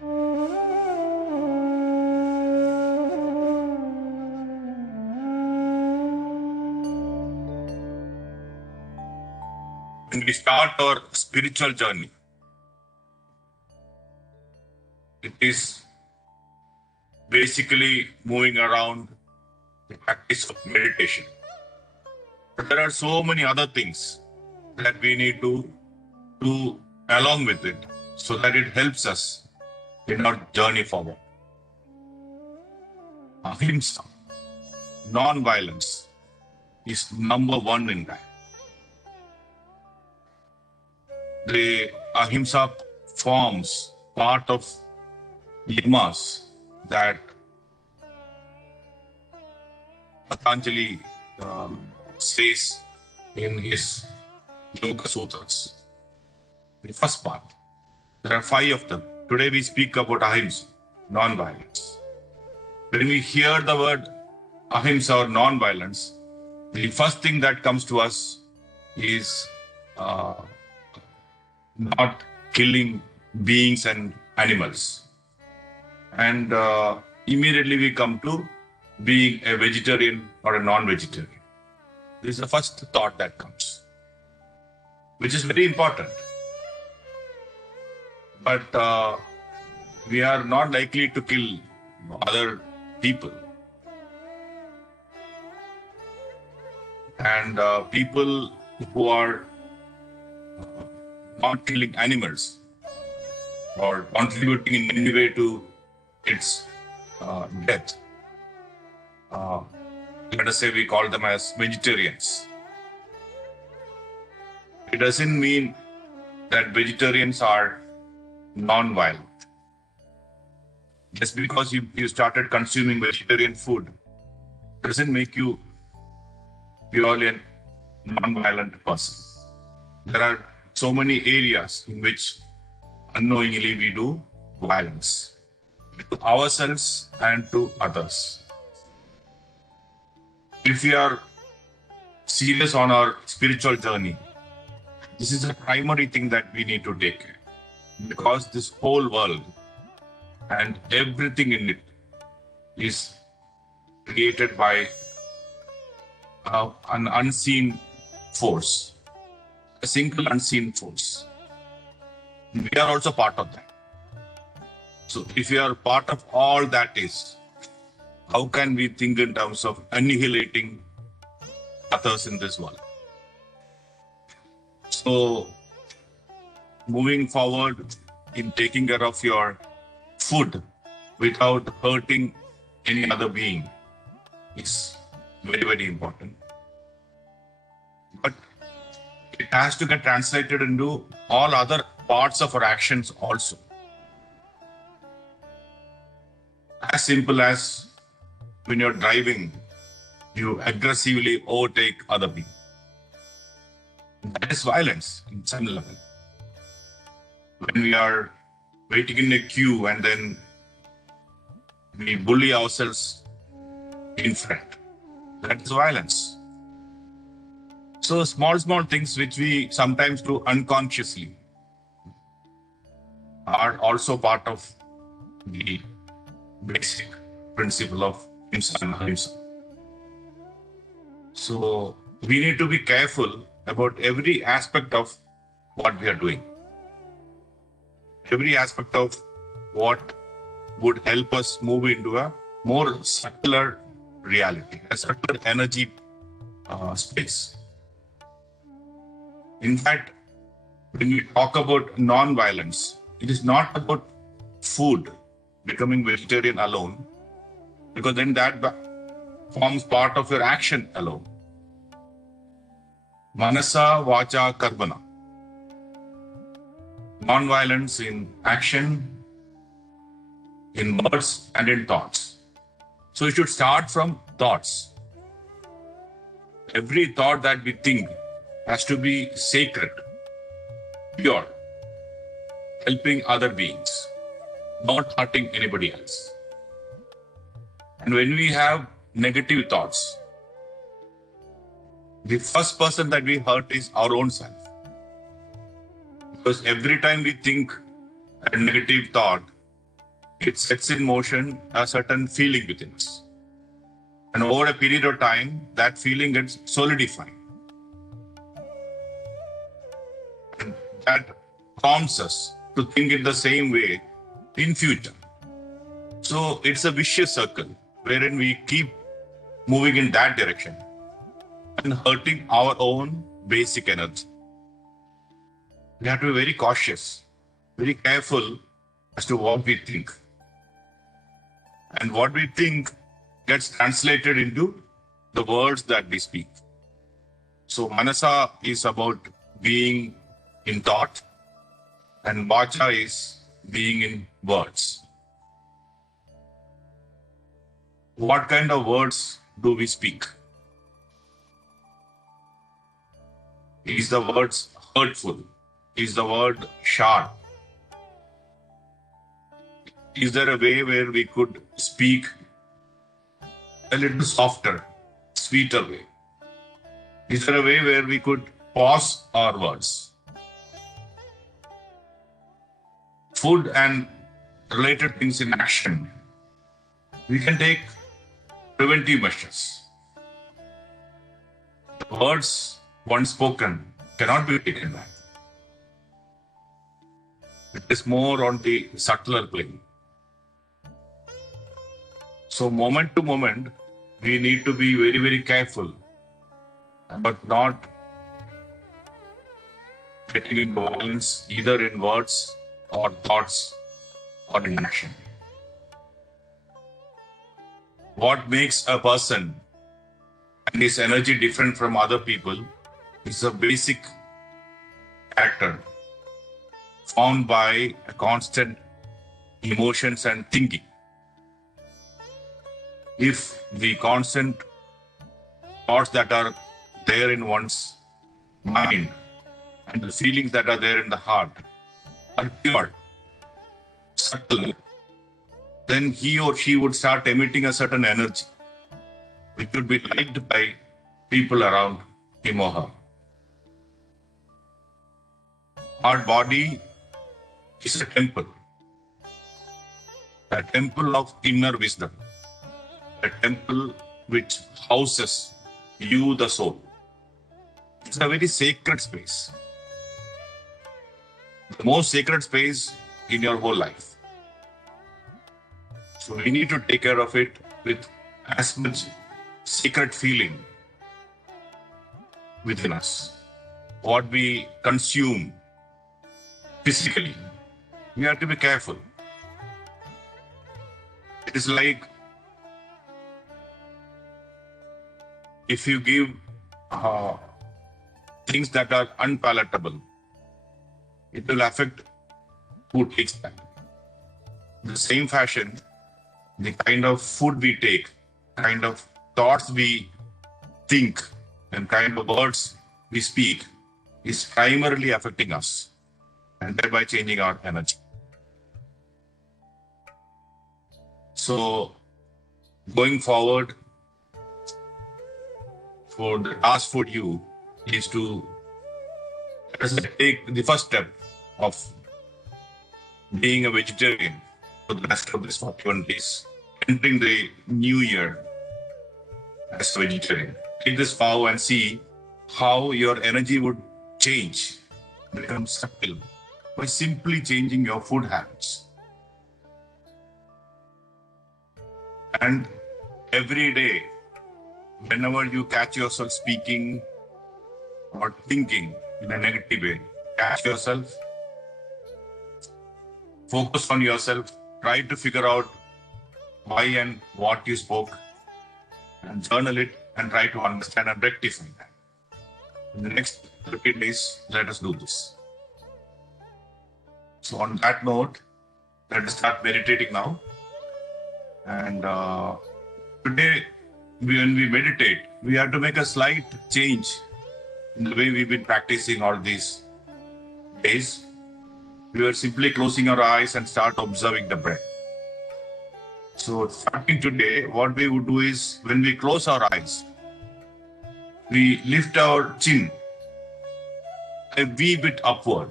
When we start our spiritual journey, it is basically moving around the practice of meditation. But there are so many other things that we need to do along with it so that it helps us in our journey forward. Ahimsa, non-violence, is number one in that. The ahimsa forms part of yamas that Patanjali says in his Yoga Sutras. The first part. There are 5 of them. Today we speak about ahimsa, non-violence. When we hear the word ahimsa or non-violence, the first thing that comes to us is not killing beings and animals. And immediately we come to being a vegetarian or a non-vegetarian. This is the first thought that comes, which is very important. But we are not likely to kill other people. And people who are not killing animals or contributing in any way to its death, let us say we call them as vegetarians. It doesn't mean that vegetarians are non-violent. Just because you started consuming vegetarian food doesn't make you purely a non-violent person. There are so many areas in which unknowingly we do violence to ourselves and to others. If we are serious on our spiritual journey, this is the primary thing that we need to take care. Because this whole world and everything in it is created by an unseen force, a single unseen force. We are also part of that. So if we are part of all that is, how can we think in terms of annihilating others in this world? So moving forward in taking care of your food without hurting any other being is very, very important. But it has to get translated into all other parts of our actions also. As simple as when you're driving, you aggressively overtake other people. That is violence in some level. When we are waiting in a queue and then we bully ourselves in front, that is violence. So small things which we sometimes do unconsciously are also part of the basic principle of ahimsa and ahimsa. So we need to be careful about every aspect of what we are doing. Every aspect of what would help us move into a more subtler reality, a subtler energy space. In fact, when we talk about non-violence, it is not about food, becoming vegetarian alone, because then that forms part of your action alone. Manasa, Vacha, Karmana. Non-violence in action, in words, and in thoughts. So you should start from thoughts. Every thought that we think has to be sacred, pure, helping other beings, not hurting anybody else. And when we have negative thoughts, the first person that we hurt is our own self. Because every time we think a negative thought, it sets in motion a certain feeling within us. And over a period of time, that feeling gets solidified. And that prompts us to think in the same way in future. So it's a vicious circle wherein we keep moving in that direction and hurting our own basic energy. We have to be very cautious, very careful as to what we think. And what we think gets translated into the words that we speak. So Manasa is about being in thought, and Vacha is being in words. What kind of words do we speak? Is the words hurtful? Is the word sharp? Is there a way where we could speak a little softer, sweeter way? Is there a way where we could pause our words? Food and related things in action, we can take preventive measures. The words once spoken cannot be taken back. It is more on the subtler plane. So moment to moment, we need to be very, very careful, but not getting into violence either in words or thoughts or in action. What makes a person and his energy different from other people is a basic character formed by a constant emotions and thinking. If the constant thoughts that are there in one's mind and the feelings that are there in the heart are pure, subtle, then he or she would start emitting a certain energy which would be liked by people around him or her. Our body is a temple of inner wisdom, a temple which houses you, the soul. It's a very sacred space, the most sacred space in your whole life. So we need to take care of it with as much sacred feeling within us. What we consume physically, we have to be careful. It is like if you give things that are unpalatable, it will affect who takes that. In the same fashion, the kind of food we take, kind of thoughts we think, and kind of words we speak is primarily affecting us and thereby changing our energy. So, going forward, for the task for you is to take the first step of being a vegetarian for the rest of this 41 days, entering the new year as a vegetarian. Take this vow and see how your energy would change, become subtle by simply changing your food habits. And every day, whenever you catch yourself speaking or thinking in a negative way, catch yourself, focus on yourself, try to figure out why and what you spoke, and journal it and try to understand and rectify that. In the next 30 days, let us do this. So on that note, let us start meditating now. And today, when we meditate, we have to make a slight change in the way we've been practicing all these days. We are simply closing our eyes and start observing the breath. So starting today, what we would do is when we close our eyes, we lift our chin a wee bit upward.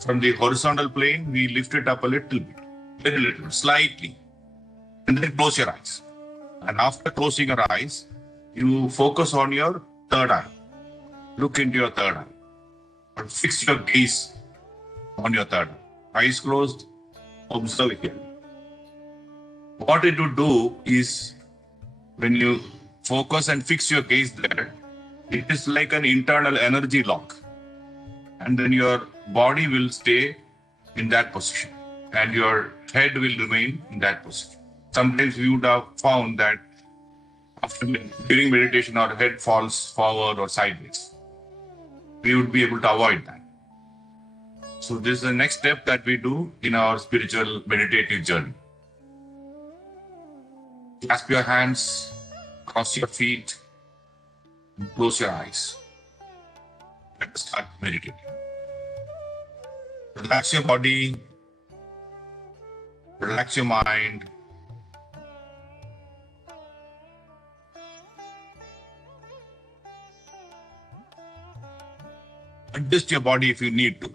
From the horizontal plane, we lift it up a little bit. very little, slightly, and then close your eyes. And after closing your eyes, you focus on your third eye. Look into your third eye. Or fix your gaze on your third eye. Eyes closed, observe here. What it will do is when you focus and fix your gaze there, it is like an internal energy lock. And then your body will stay in that position and your head will remain in that position. Sometimes we would have found that during meditation, our head falls forward or sideways. We would be able to avoid that. So, this is the next step that we do in our spiritual meditative journey. Clasp your hands, cross your feet, and close your eyes. Let us start meditating. Relax your body, relax your mind. Adjust your body if you need to.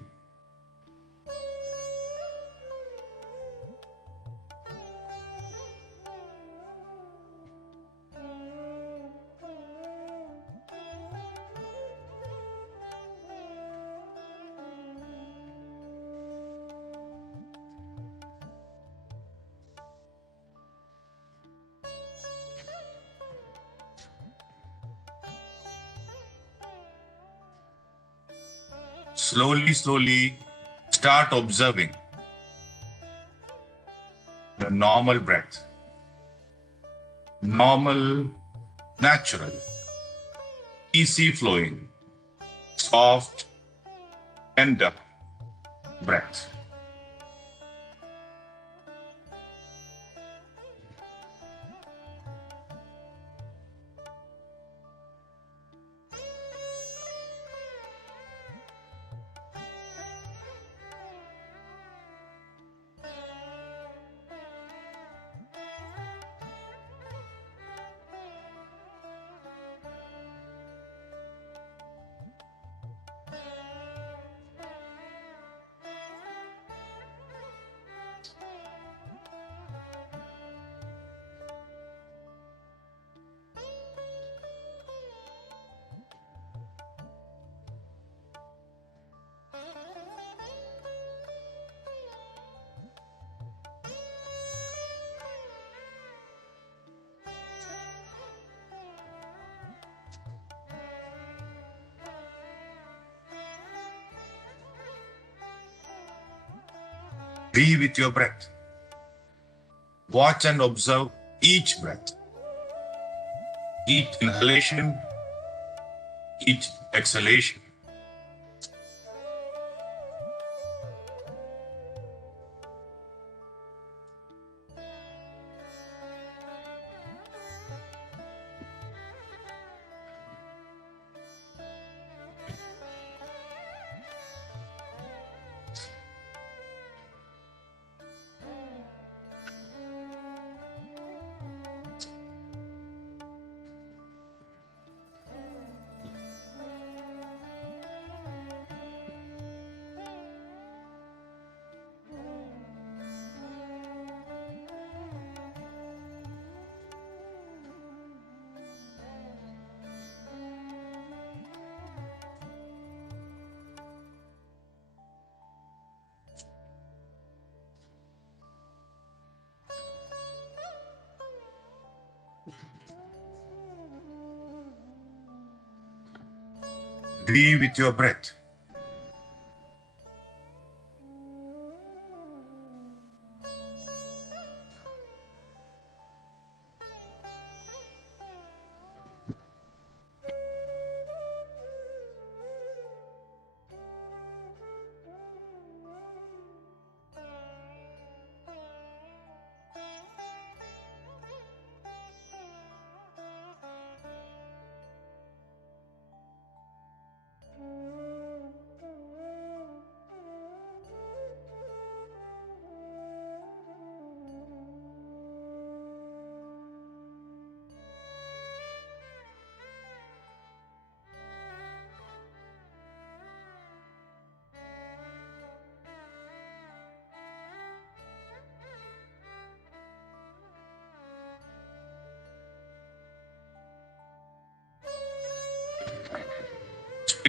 Slowly start observing the normal breath. Normal, natural, easy flowing, soft, tender breath. Be with your breath. Watch and observe each breath, each inhalation, each exhalation. Be with your breath.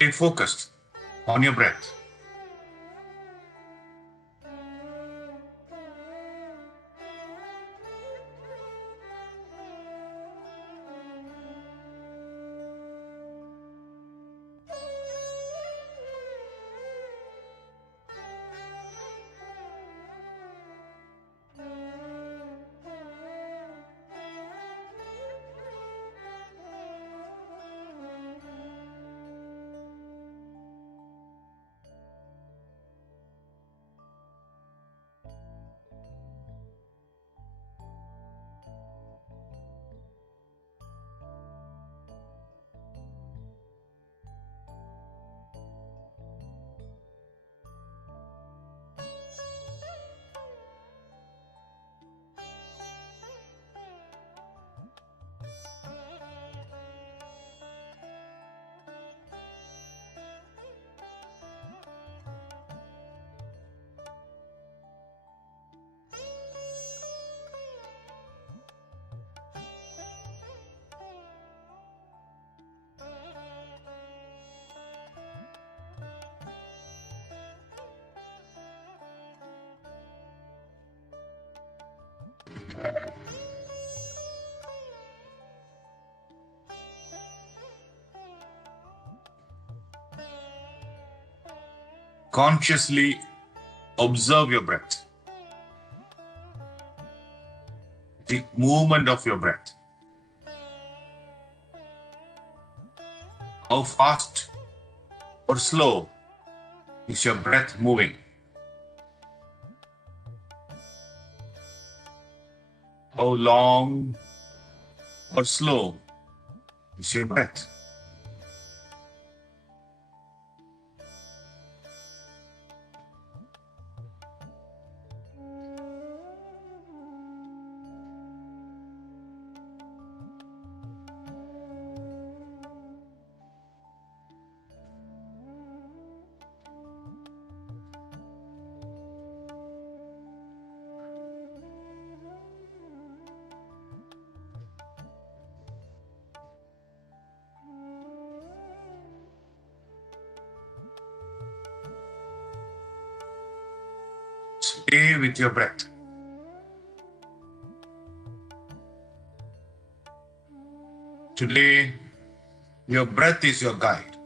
Stay focused on your breath. Consciously observe your breath, the movement of your breath. How fast or slow is your breath moving? How long or slow is your breath? Stay with your breath. Today, your breath is your guide.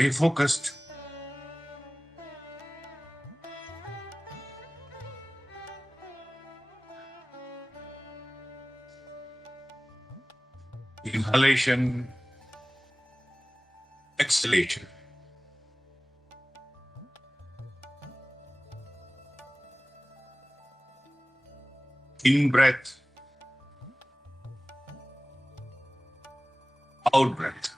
Stay focused. Inhalation, exhalation. In breath, out breath.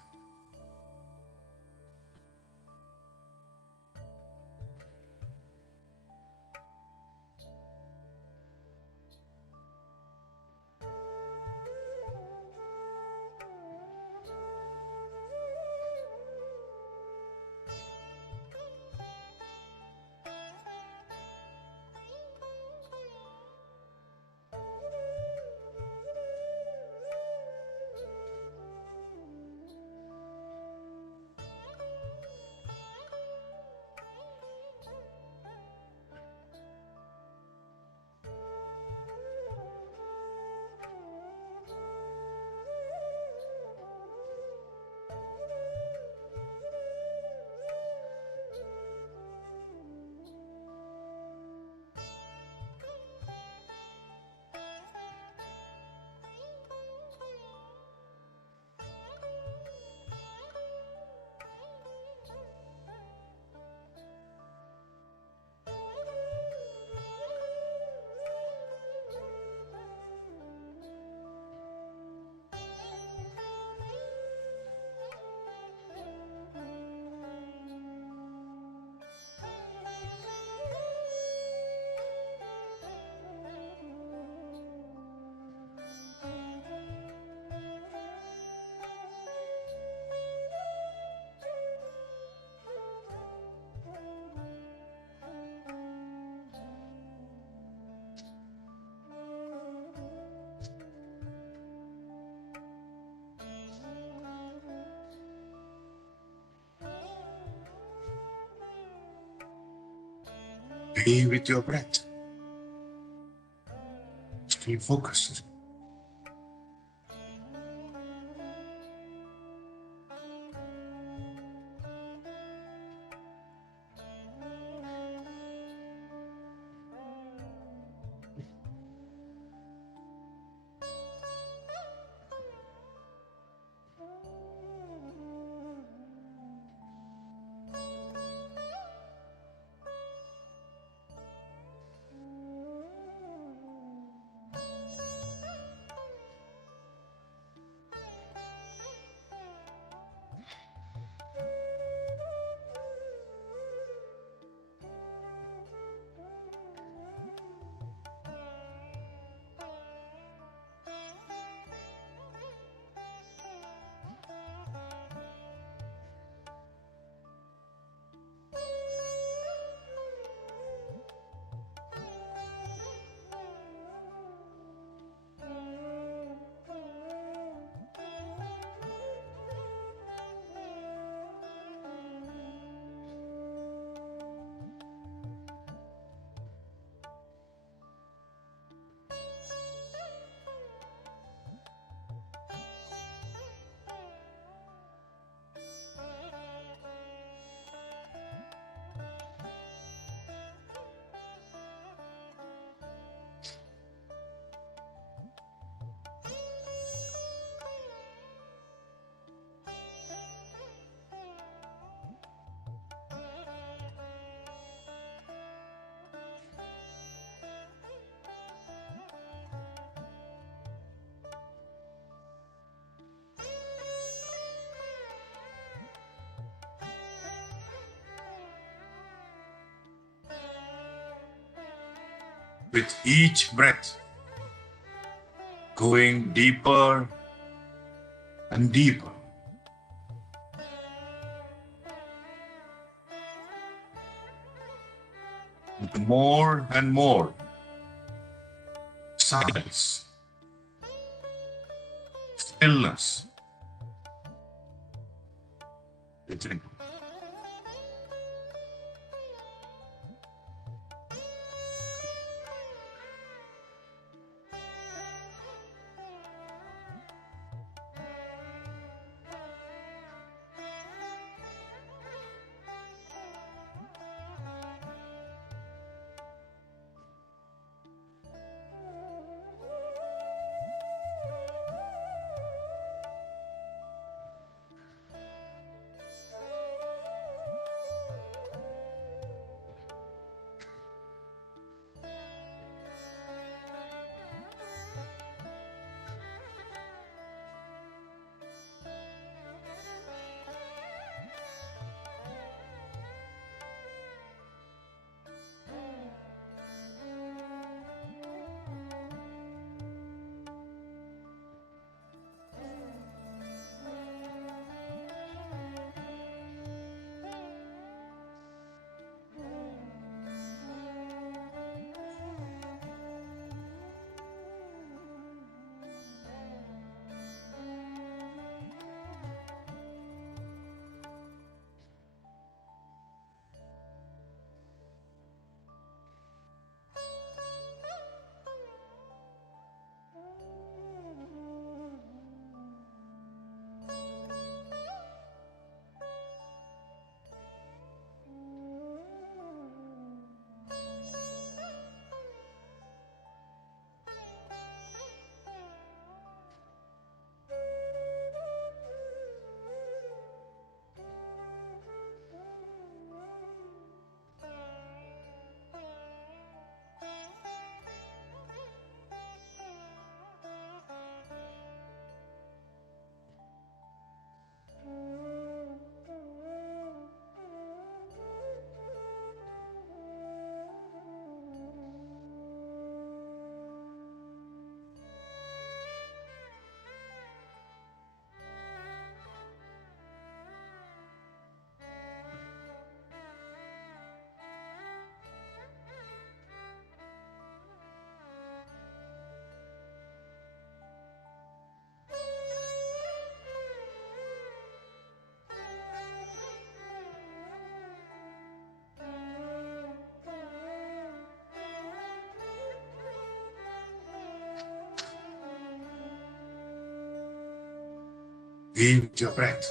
Be with your breath. Stay focused. With each breath, going deeper and deeper. Into more and more silence, stillness within. Be with your breath.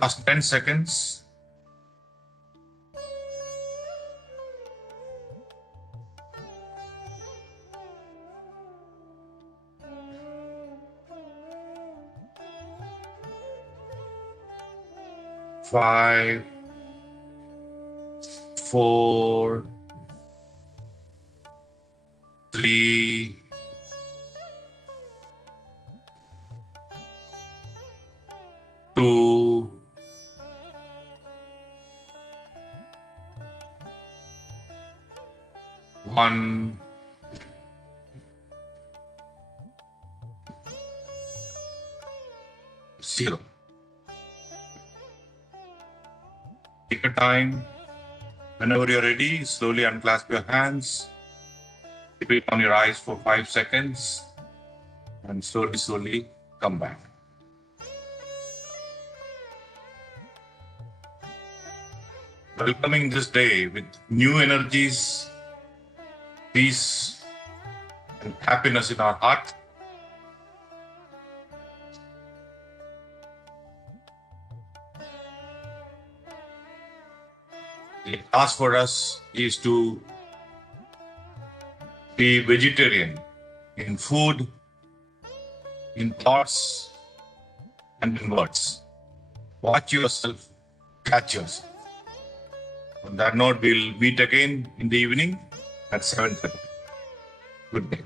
Last 10 seconds. Five, four, three, two, one. Zero. Take a time. Whenever you're ready, slowly unclasp your hands. Keep it on your eyes for 5 seconds. And slowly come back. Welcoming this day with new energies, peace, and happiness in our heart. The task for us is to be vegetarian in food, in thoughts, and in words. Watch yourself, catch yourself. On that note, we'll meet again in the evening at 7:30. Good day.